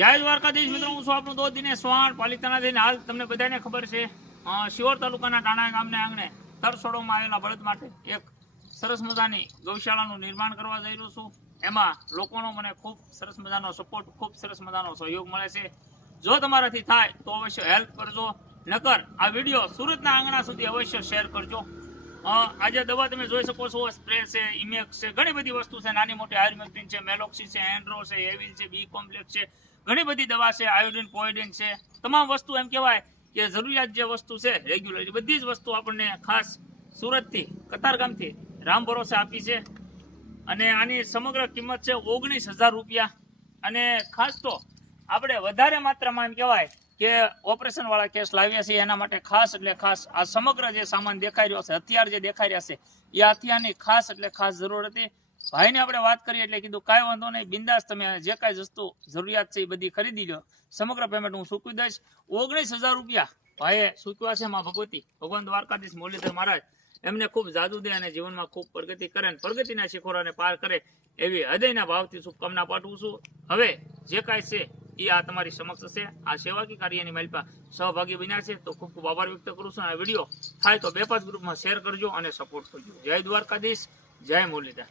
જય દ્વારકાધીશ મિત્રો, હું છું આપણું દોસ્ત દિનેશ ચૌહાણ પાલિતાણા થઈને. હાલ તમને બધાને ખબર છે શિહોર તાલુકાના ટાણા ગામને આંગણે તરસોડોમાં આવેલા બળદ માટે એક સરસ મજાની ગૌશાળાનું નિર્માણ કરવા જઈ રહ્યો છું. એમાં લોકોનો મને ખૂબ સરસ મજાનો સપોર્ટ, ખૂબ સરસ મજાનો સહયોગ મળે છે. જો તમારાથી થાય તો અવશ્ય હેલ્પ કરજો, નકર આ વિડીયો સુરતના આંગણા સુધી અવશ્ય શેર કરજો. આજે દવા તમે જોઈ શકો છો, સ્પ્રે છે, ઇમેક્સ છે, ઘણી બધી વસ્તુ છે, નાની મોટી આયુર્વેદિક છે, મેલોક્સી છે, એન્ડ્રો છે, એવિલ છે, બી કોમ્પ્લેક્સ છે, ઘણી બધી દવા છે, આયોડિન પોઇડિન છે. તમામ વસ્તુ એમ કહેવાય કે જરૂરિયાત જે વસ્તુ છે રેગ્યુલર બધી જ વસ્તુ આપણને ખાસ સુરતથી કતારગામથી રામ ભરોસે આપી છે. અને આની સમગ્ર કિંમત છે 19,000 રૂપિયા. અને ખાસ તો આપણે વધારે માત્રામાં એમ કહેવાય કે ઓપરેશન વાળા કેસ લાવ્યા છે, એના માટે ખાસ એટલે ખાસ આ સમગ્ર જે સામાન દેખાઈ રહ્યો છે, હથિયાર જે દેખાઈ રહ્યા છે, એ હથિયારની ખાસ એટલે ખાસ જરૂર હતી. ભાઈને આપણે વાત કરી એટલે કીધું કાંઈ વાંધો નહીં, બિંદાસ તમે જે કાંઈ વસ્તુ જરૂરિયાત છે એ બધી ખરીદી લો, સમગ્ર પેમેન્ટ હું ચૂકવી દઈશ. 19,000 રૂપિયા ભાઈએ ચૂકવ્યા છે. માં ભગવતી ભગવાન દ્વારકાધીશ મુરલીધર મહારાજ એમને ખૂબ જાદુ દે અને જીવનમાં ખૂબ પ્રગતિ કરે અને પ્રગતિના શિખરોને પાર કરે એવી હૃદયના ભાવથી શુભકામના પાઠવું છું. હવે જે કાંઈ છે એ આ તમારી સમક્ષ છે. આ સેવાકી કાર્યની માલિપા સહભાગી બન્યા છે તો ખૂબ ખૂબ આભાર વ્યક્ત કરું છું. આ વિડીયો થાય તો 2-5 ગ્રુપમાં શેર કરજો અને સપોર્ટ કરજો. જય દ્વારકાધીશ, જય મુરલીધર.